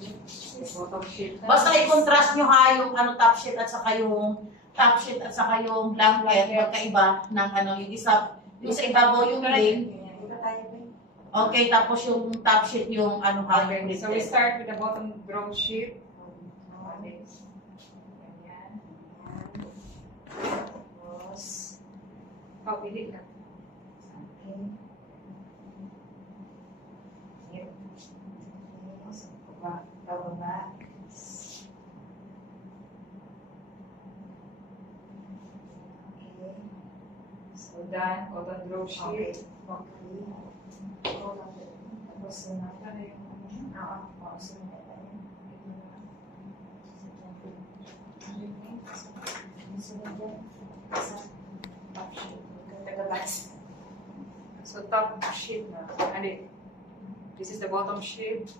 Bottom sheet. Basta i-contrast nyo ha yung top sheet at saka yung top sheet at saka yung blanket. Magkaiba ng yung isa, yung sa ibabaw yung plain. Okay, tapos yung top sheet yung Okay, so we start with the bottom draw sheet. Oh, pilit ka. So done, cotton draw sheet. So top sheet na. This is the bottom sheet.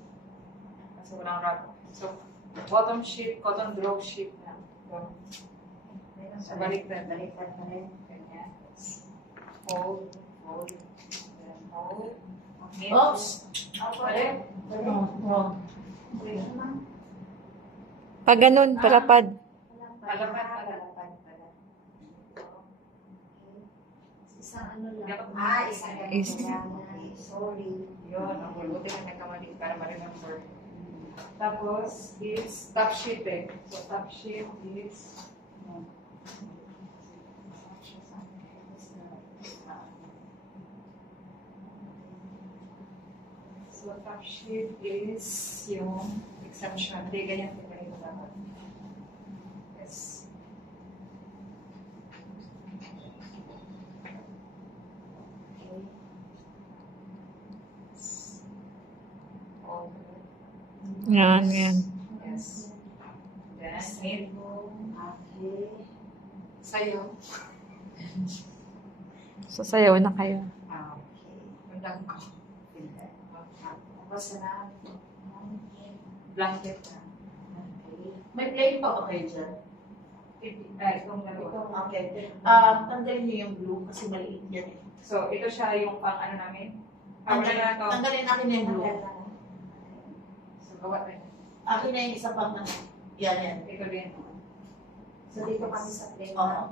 So walang wrap. So bottom sheet, cotton draw sheet na. So baliktad pa rin. Ganyan. Fold, fold, then fold. Oops! Pag ganun, palapad. Palapad. Isang lang. Isang Sorry. yun, ang buti na nagkamali para ma-remember. Tapos is top sheet eh. So top sheet is so top sheet is yung exemption. Hindi, ganyan ito dapat. Yes. Yan, yan. Yes. Then, mid. Sa'yo. Sasayaw na kayo. Undang ko. Tapos na. Blanket na. May plain pa ba kayo dyan? Itong dalawa. Okay. Tanggalin niyo yung blue kasi maliit yan eh. So, ito siya yung pang ano namin. Wala na ito. Tanggalin natin yung blue. So, gawa rin. Akin na yung isa pang yan. Ito din. So, dito kami sa plane. Oo.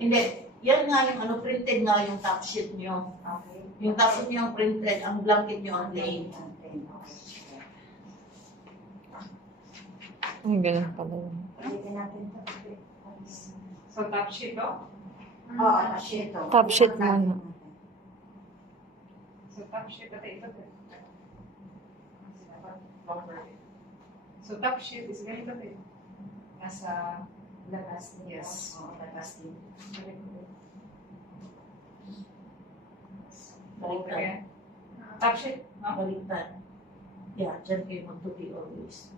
Hindi. Yan nga yung printed nga yung top sheet nyo. Okay. Yung top sheet nyo yung printed, ang blanket nyo ang plain. Ang ganun pala yun. Pwede natin ito. So, top sheet to. Oo, top sheet to. Top sheet muna. So, top sheet ito. So, top sheet is ganito din. Nasa Labas din. Yes. Oo, labas din. Baliktad. top sheet. No? Baliktad. Yeah, dyan kayo mag-to-be always.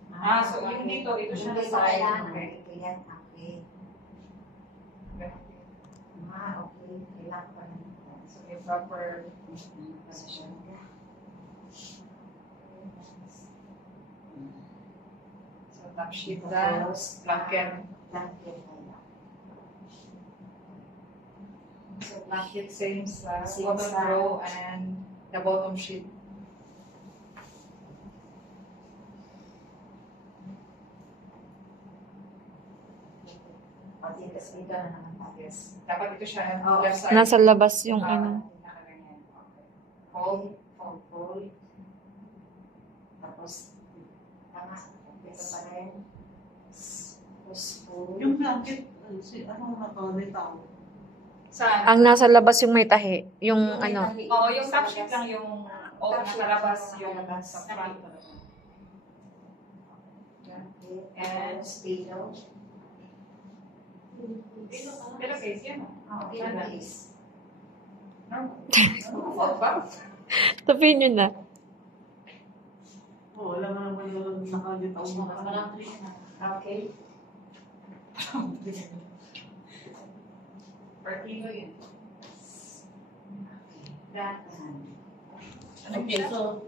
So yung dito, ito siya na Dito side. kailangan. Okay. Ito yan. Okay. Okay. Kailangan pa rin. So yung proper position. So top sheet na, blanket. Blanket. So blanket same sa Same bottom sa- row and the bottom sheet. Pati kasi dito na naman tayo. Yes. Dapat ito siya Oh. left side. Nasa labas yung ano. Nakaganyan. Okay. Fold. Fold. Tapos, tama. Ito pa rin. Tapos, fold. Yung blanket, ano nakalitaw? Saan? Ang nasa labas yung may tahi. Yung ano. Oo, yung top sheet lang yung nakalabas yung sa front. And pillow. Pero case yan. Okay, guys. Fold ba? Tapihin nyo na. Oo, wala naman yung nakalitaw mo. Okay. Per kilo yun. That. Okay, so